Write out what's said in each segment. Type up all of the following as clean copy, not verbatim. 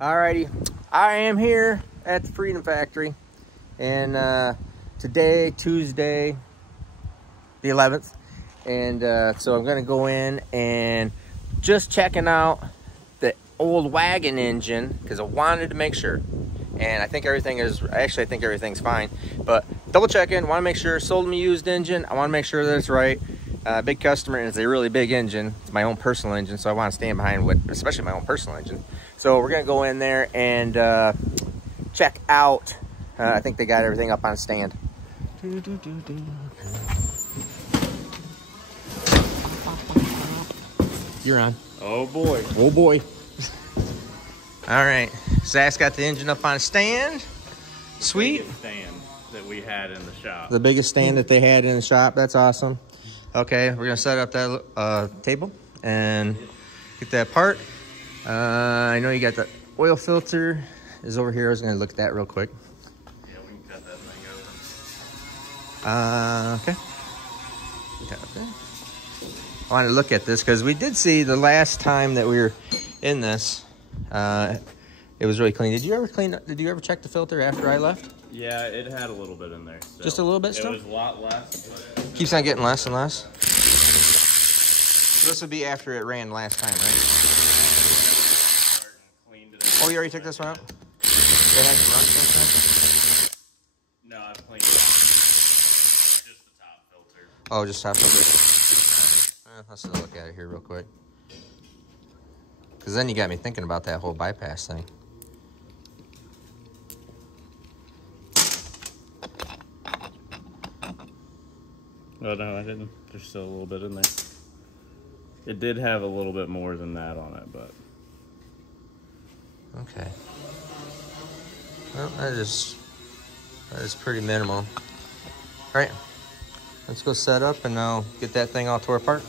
Alrighty, I am here at the Freedom Factory, and today, Tuesday, the 11th, and so I'm gonna go in and just checking out the old wagon engine because I wanted to make sure, and I think everything is, actually I think everything's fine, but double checking, want to make sure. Sold me used engine, I want to make sure that it's right. Big customer, and it's a really big engine. It's my own personal engine, so I want to stand behind what, especially my own personal engine. So we're gonna go in there and check out. I think they got everything up on stand. You're on. Oh boy. Oh boy. All right, Zach's got the engine up on stand. Sweet. The biggest stand that we had in the shop. The biggest stand that they had in the shop. That's awesome. Okay, we're gonna set up that table and get that part. I know you got the oil filter is over here. I was gonna look at that real quick. Yeah, we can cut that thing Okay. Okay. I wanted to look at this because we did see the last time that we were in this. It was really clean. Did you ever check the filter after I left? Yeah, it had a little bit in there. So just a little bit still? It was a lot less. But keeps on getting less and less. So this would be after it ran last time, right? Oh, you already took this one out? They had some rust this time? No, I've cleaned it out. Just the top filter. Oh, just top filter. Let's look at it here real quick. Because then you got me thinking about that whole bypass thing. Oh, no, I didn't. There's still a little bit in there. It did have a little bit more than that on it, but... Okay. Well, that is pretty minimal. All right, let's go set up and I'll get that thing all tore apart.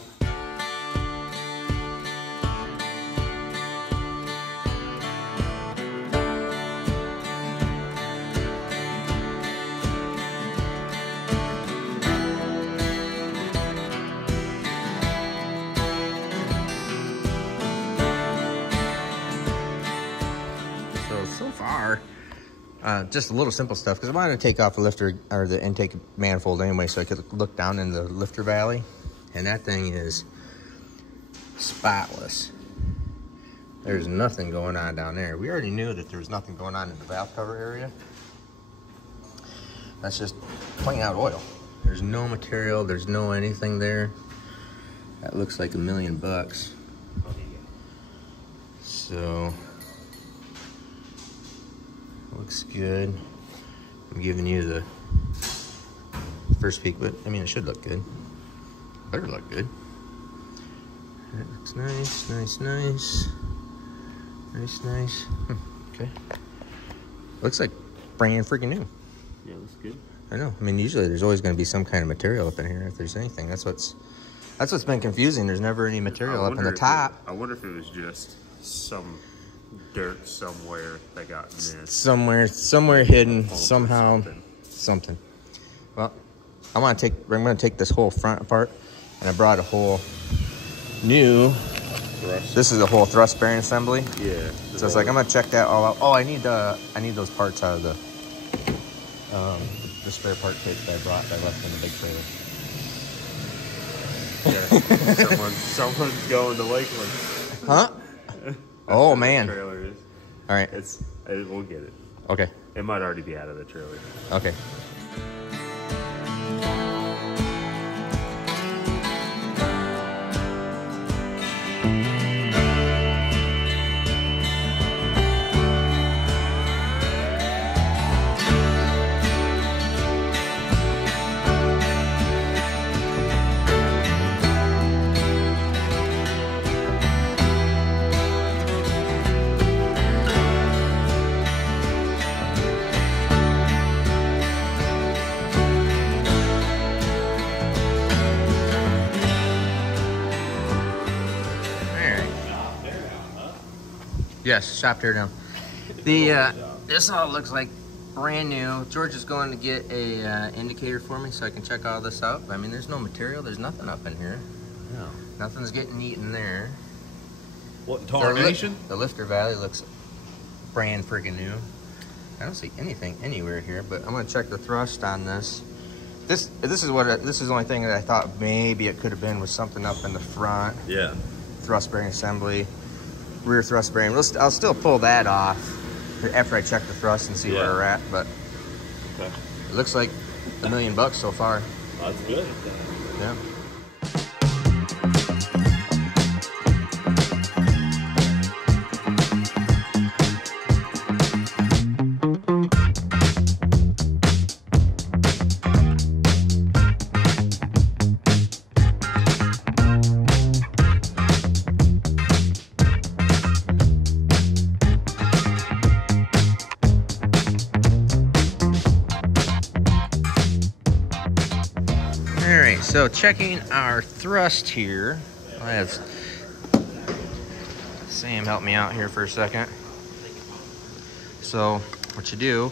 So far, just a little simple stuff because I wanted to take off the lifter or the intake manifold anyway, so I could look down in the lifter valley, and that thing is spotless. There's nothing going on down there. We already knew that there was nothing going on in the valve cover area. That's just pulling out oil. There's no material. There's no anything there. That looks like $1 million. So. Looks good. I'm giving you the first peek, but I mean, it should look good. Better look good. That looks nice, nice, nice. Nice, nice. Okay. Looks like brand freaking new. Yeah, looks good. I know. I mean, usually there's always going to be some kind of material up in here if there's anything. That's what's been confusing. There's never any material up in the top. I wonder if it was just some dirt somewhere that got missed. Somewhere hidden, somehow, something. Well, I'm gonna take this whole front apart, and I brought a whole new thrust. This is a whole thrust bearing assembly. Yeah. So it's like I'm gonna check that all out. Oh, I need those parts out of the spare part kit that I left in the big trailer. Yeah. Someone's going to Lakeland. Huh? Oh man! Trailer is. All right. We'll get it. Okay. It might already be out of the trailer. Okay. Yes, shop tear down. This all looks like brand new. George is going to get a indicator for me so I can check all this out. I mean, there's no material. There's nothing up in here. No. Nothing's getting eaten there. What, tarnation? The lifter valley looks brand freaking new. I don't see anything anywhere here, but I'm gonna check the thrust on this. This is the only thing that I thought maybe it could have been with something up in the front. Yeah. Thrust bearing assembly, rear thrust bearing. I'll still pull that off after I check the thrust and see where we're at. But okay. It looks like $1 million so far. Well, that's good. Yeah. Alright, so checking our thrust here. I'll have Sam help me out here for a second. So, what you do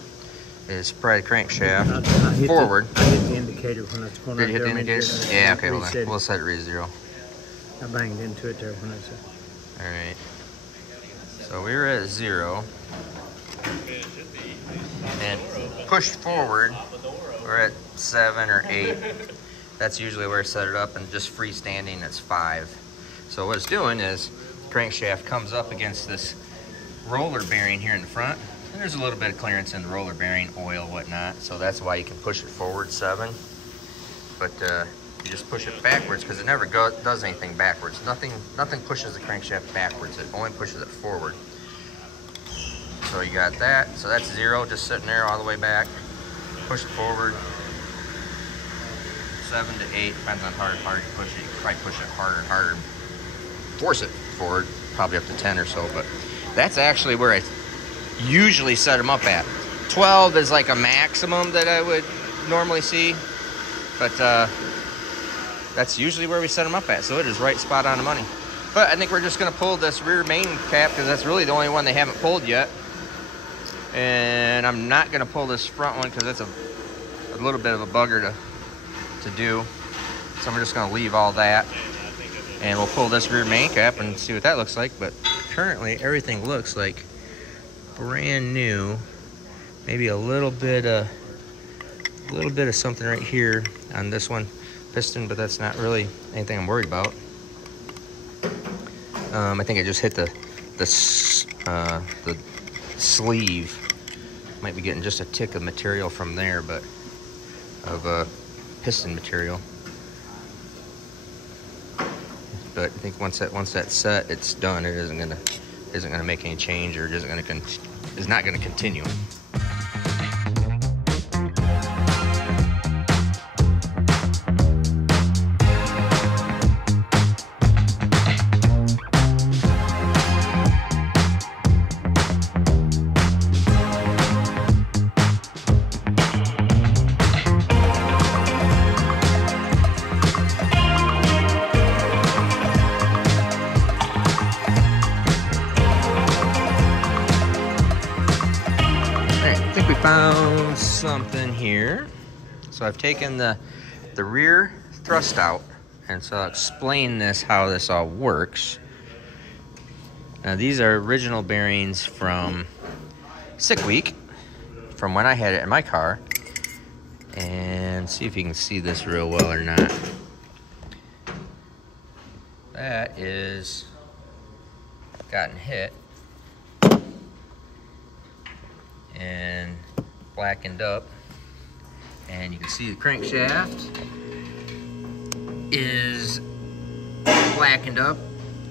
is pry the crankshaft forward. I hit the indicator when I was going Did you hit the indicator? Yeah, okay, hold on. We'll set it to 0. I banged into it there when I said. Alright. So we were at 0. And pushed forward, we're at 7 or 8. That's usually where I set it up, and just freestanding, it's 5. So what it's doing is the crankshaft comes up against this roller bearing here in the front, and there's a little bit of clearance in the roller bearing, oil, whatnot, so that's why you can push it forward 7. But you just push it backwards because it never does anything backwards. Nothing pushes the crankshaft backwards. It only pushes it forward. So you got that. So that's 0, just sitting there all the way back. Push it forward. 7 to 8, depends on how hard you push it. You can probably push it harder and harder. Force it forward, probably up to 10 or so, but that's actually where I usually set them up at. 12 is like a maximum that I would normally see, but that's usually where we set them up at, so it is right spot on the money. But I think we're just gonna pull this rear main cap because that's really the only one they haven't pulled yet. And I'm not gonna pull this front one because that's a little bit of a bugger to do. So I'm just gonna leave all that. And we'll pull this rear main cap and see what that looks like. But currently everything looks like brand new. Maybe a little bit of something right here on this one piston, but that's not really anything I'm worried about. I think I just hit the sleeve. Might be getting just a tick of material from there, but of piston material. But I think once that's set, it's done. It isn't gonna make any change, or is not gonna continue. Found something here. So I've taken the rear thrust out, and so I'll explain how this all works. Now these are original bearings from Sick Week, from when I had it in my car. And see if you can see this real well or not. That is gotten hit and blackened up, and you can see the crankshaft is blackened up,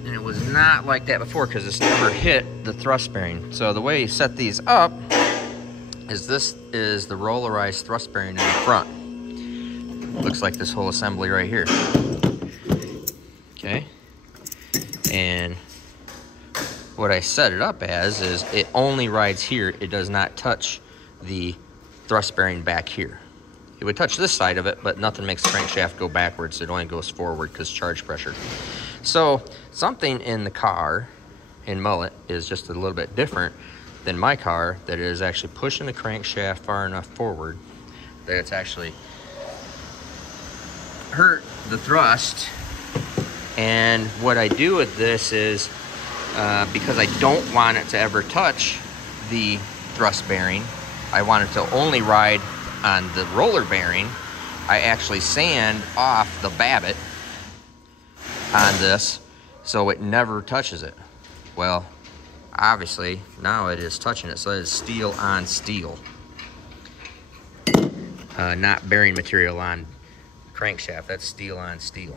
and it was not like that before because it's never hit the thrust bearing. So the way you set these up is this is the rollerized thrust bearing in the front. Looks like this whole assembly right here. Okay, and what I set it up as is it only rides here. It does not touch the thrust bearing back here. It would touch this side of it, but nothing makes the crankshaft go backwards. It only goes forward because charge pressure. So something in the car in Mullet is just a little bit different than my car, that it is actually pushing the crankshaft far enough forward that it's actually hurt the thrust. And what I do with this is, because I don't want it to ever touch the thrust bearing, I wanted to only ride on the roller bearing, I actually sand off the babbitt on this so it never touches it. Well, obviously now it is touching it, so it is steel on steel. Not bearing material on crankshaft, that's steel on steel.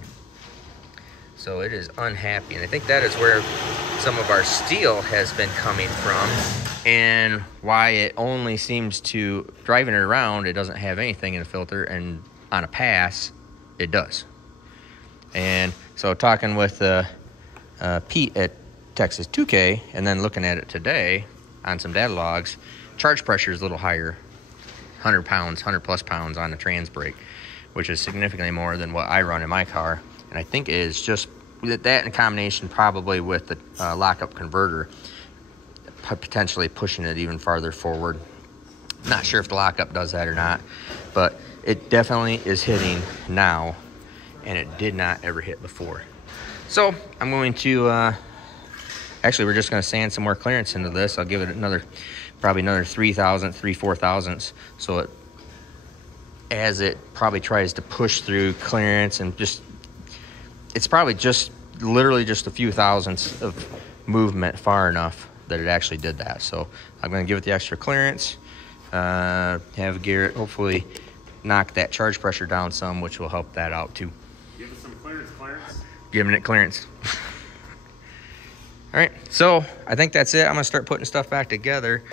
So it is unhappy, and I think that is where some of our steel has been coming from, and why it only seems to, driving it around, it doesn't have anything in the filter, and on a pass, it does. And so talking with Pete at Texas 2K, and then looking at it today on some data logs, charge pressure is a little higher, 100 pounds, 100 plus pounds on the trans brake, which is significantly more than what I run in my car. And I think it is just that in combination probably with the lockup converter, potentially pushing it even farther forward. Not sure if the lockup does that or not, but it definitely is hitting now, and it did not ever hit before. So I'm going to, actually we're just going to sand some more clearance into this. I'll give it probably another 3 thousandths, so it, as it probably tries to push through clearance, and just, it's probably just literally just a few thousandths of movement far enough that it actually did that. So I'm going to give it the extra clearance, have Garrett hopefully knock that charge pressure down some, which will help that out too. Give it some clearance. Giving it clearance. All right, so I think that's it. I'm gonna start putting stuff back together.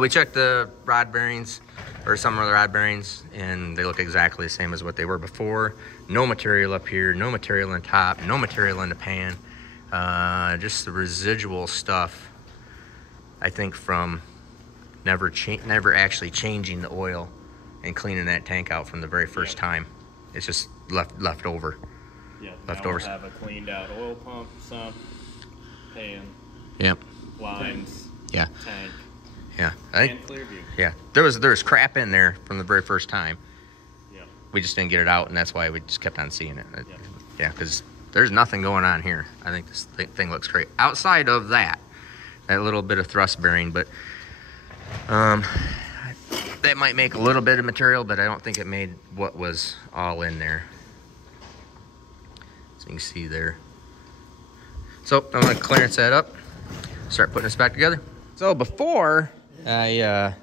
We checked the rod bearings, or some of the rod bearings, and they look exactly the same as what they were before. No material up here, no material on top, no material in the pan. Just the residual stuff, I think, from never actually changing the oil and cleaning that tank out from the very first time. It's just left over. Yeah, leftovers. We'll have a cleaned out oil pump, sump, pan, yep, lines, yeah, tank, yeah, and clear view. Yeah, there was crap in there from the very first time. Yeah, we just didn't get it out, and that's why we just kept on seeing it. Yeah, because there's nothing going on here. I think this thing looks great outside of that little bit of thrust bearing, but that might make a little bit of material, but I don't think it made what was all in there. So you can see there. So I'm going to clearance that up, start putting this back together. So before I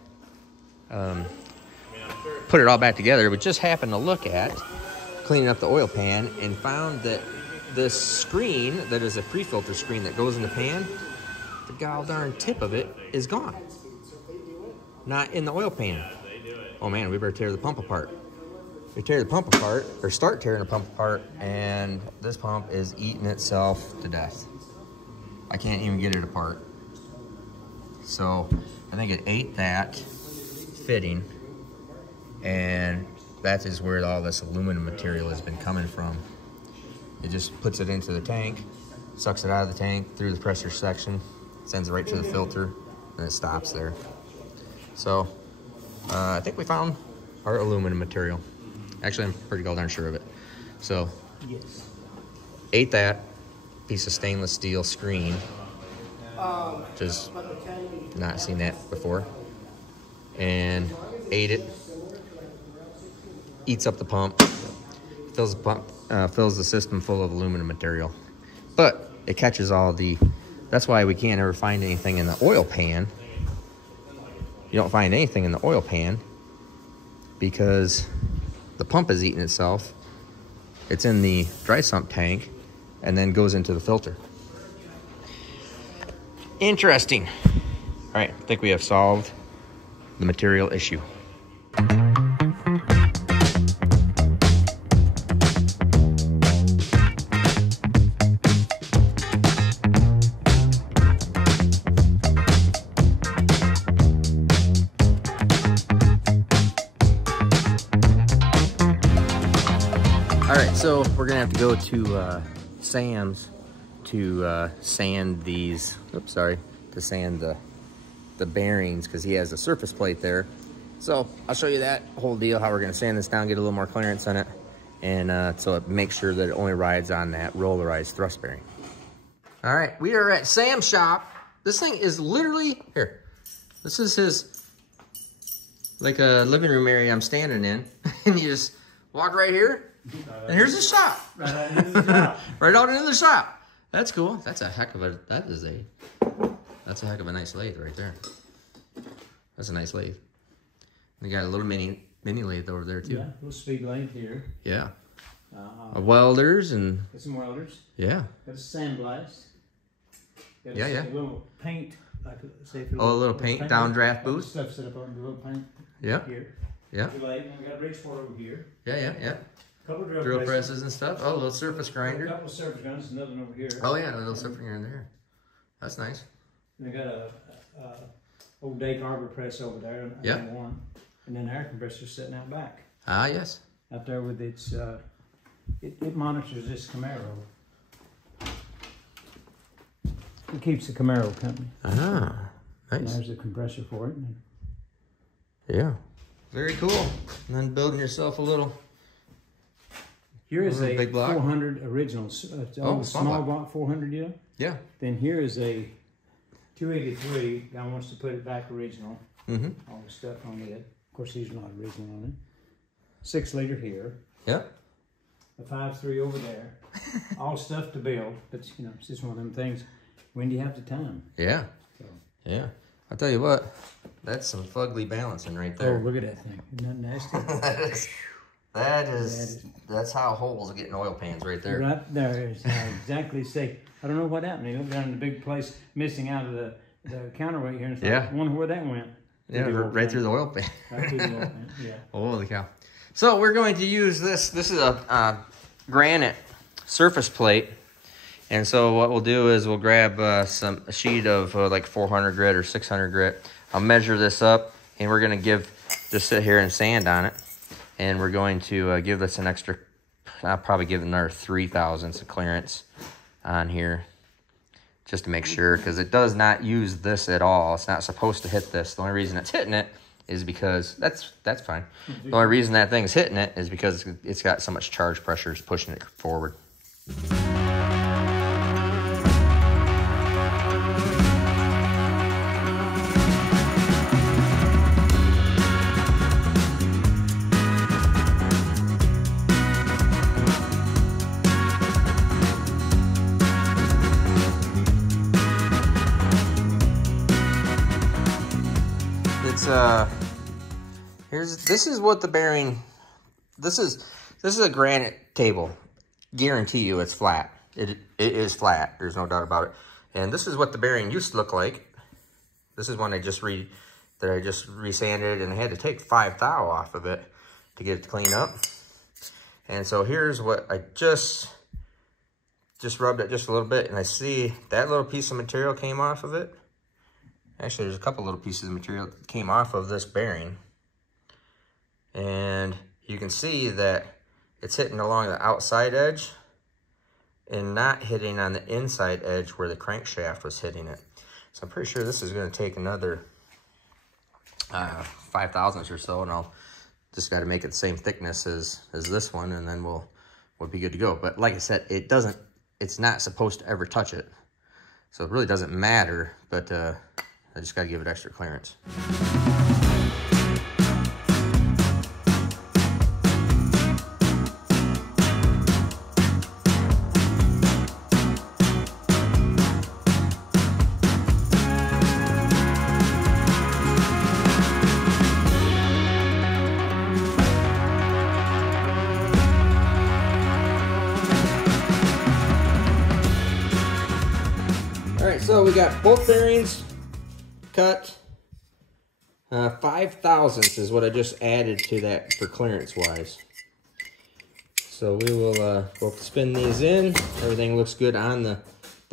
put it all back together, we just happened to look at cleaning up the oil pan and found that this screen that is a pre-filter screen that goes in the pan, the gall darn tip of it is gone. Not in the oil pan. Oh man, we better tear the pump apart. We tear the pump apart, or start tearing the pump apart, and this pump is eating itself to death. I can't even get it apart. So I think it ate that fitting, and that is where all this aluminum material has been coming from. It just puts it into the tank, sucks it out of the tank through the pressure section, sends it right to the filter, and it stops there. So I think we found our aluminum material. Actually, I'm pretty darn sure of it. So Yes. ate that piece of stainless steel screen, just not seen that before, and ate it, eats up the pump, fills the system full of aluminum material, but it catches all the, that's why we can't ever find anything in the oil pan. You don't find anything in the oil pan because the pump is eating itself. It's in the dry sump tank and then goes into the filter. Interesting. All right, I think we have solved the material issue. All right, so we're gonna have to go to Sam's to sand these. Oops, sorry, to sand the bearings because he has a surface plate there. So I'll show you that whole deal, how we're gonna sand this down, get a little more clearance on it, and so it makes sure that it only rides on that rollerized thrust bearing. All right, we are at Sam's shop. This thing is literally here. This is his, like a living room area I'm standing in. And you just walk right here, and here's the shop. Right out into the shop. Right out into the shop. That's cool. That's a heck of a, that's a heck of a nice lathe right there. That's a nice lathe. We got a little mini lathe over there too. Yeah, little speed lathe here. Yeah. Welders and. Got some welders. Yeah. Got a sandblast. Got Yeah, a little paint, like say if you're Oh, a little paint downdraft booth. Stuff set up on the little paint. Yeah. Here. Yeah. We got a bridge for over here. Yeah. Couple of Drill presses and stuff. Oh, a little surface A grinder. couple of surface grinders, another one over here. Oh yeah, a little surface grinder there. That's nice. And they got a old Dake Arbor press over there. Yeah. One. And then the air compressor sitting out back. Ah, yes. Out there with its, it monitors this Camaro. It keeps the Camaro company. Ah, And nice. there's a compressor for it. And Yeah. Very cool. And then building yourself a little. here is a Big block? 400 original. Oh, The small small block. block 400, yeah. Yeah. Then here is a 283. Guy wants to put it back original. Mm-hmm. All the stuff on it. Of course, these are not original on it. 6 liter here. Yep. A 5.3 over there. All stuff to build, but you know, it's just one of them things. When do you have the time? Yeah. So. Yeah. I'll tell you what, that's some fugly balancing right Oh, there. look at that thing. Isn't that nasty? That's how holes get in oil pans right there. Right there is how exactly safe. I don't know what happened. You look down in the big place missing out of the counterweight here and it's Yeah. like, wonder where that went. Yeah, right through the oil pan. Right through the oil pan, yeah. Holy cow. So we're going to use this. This is a granite surface plate. And so what we'll do is we'll grab a sheet of like 400 grit or 600 grit. I'll measure this up and we're going to just sit here and sand on it. And we're going to give this an extra, I'll probably give another 3 thousandths of clearance on here. Just to make sure, because it does not use this at all. It's not supposed to hit this. The only reason it's hitting it is because, that's fine. The only reason that thing's hitting it is because it's got so much charge pressure, it's pushing it forward. This is what the bearing, this is a granite table. Guarantee you it's flat. It is flat, there's no doubt about it. And this is what the bearing used to look like. This is one I just resanded, and I had to take 5 thou off of it to get it to clean up. And so here's what I just rubbed it just a little bit, and I see that little piece of material came off of it. Actually, there's a couple little pieces of material that came off of this bearing. And you can see that it's hitting along the outside edge and not hitting on the inside edge where the crankshaft was hitting it. So I'm pretty sure this is going to take another 5 thousandths or so, and I'll just got to make it the same thickness as this one, and then we'll be good to go. But like I said, it's not supposed to ever touch it, so it really doesn't matter. But I just got to give it extra clearance. So we got both bearings cut. 5 thousandths is what I just added to that for clearance wise. So we will we'll spin these in. Everything looks good on the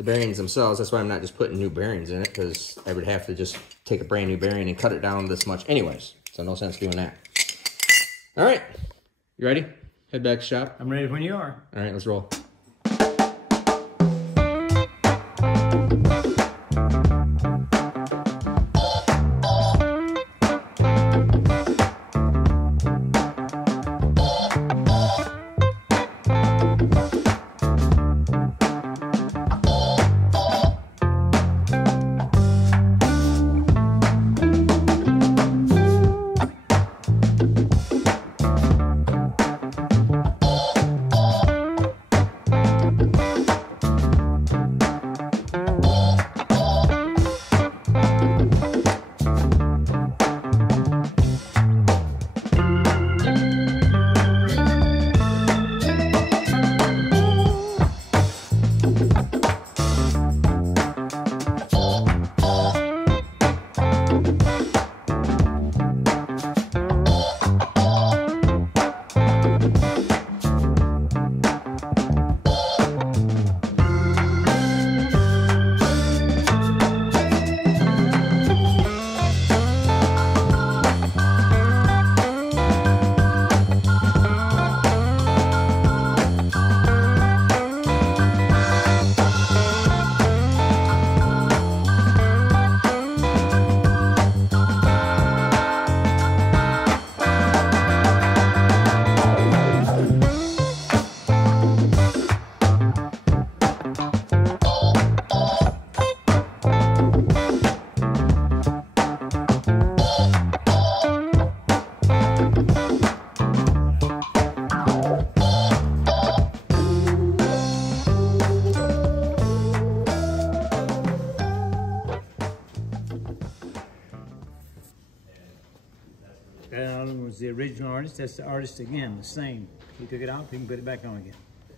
bearings themselves. That's why I'm not just putting new bearings in it, because I would have to just take a brand new bearing and cut it down this much anyways. So no sense doing that. All right, you ready? Head back to shop. I'm ready when you are. All right, let's roll. That other one was the original artist. That's the artist again, the same. He took it out, he can put it back on again.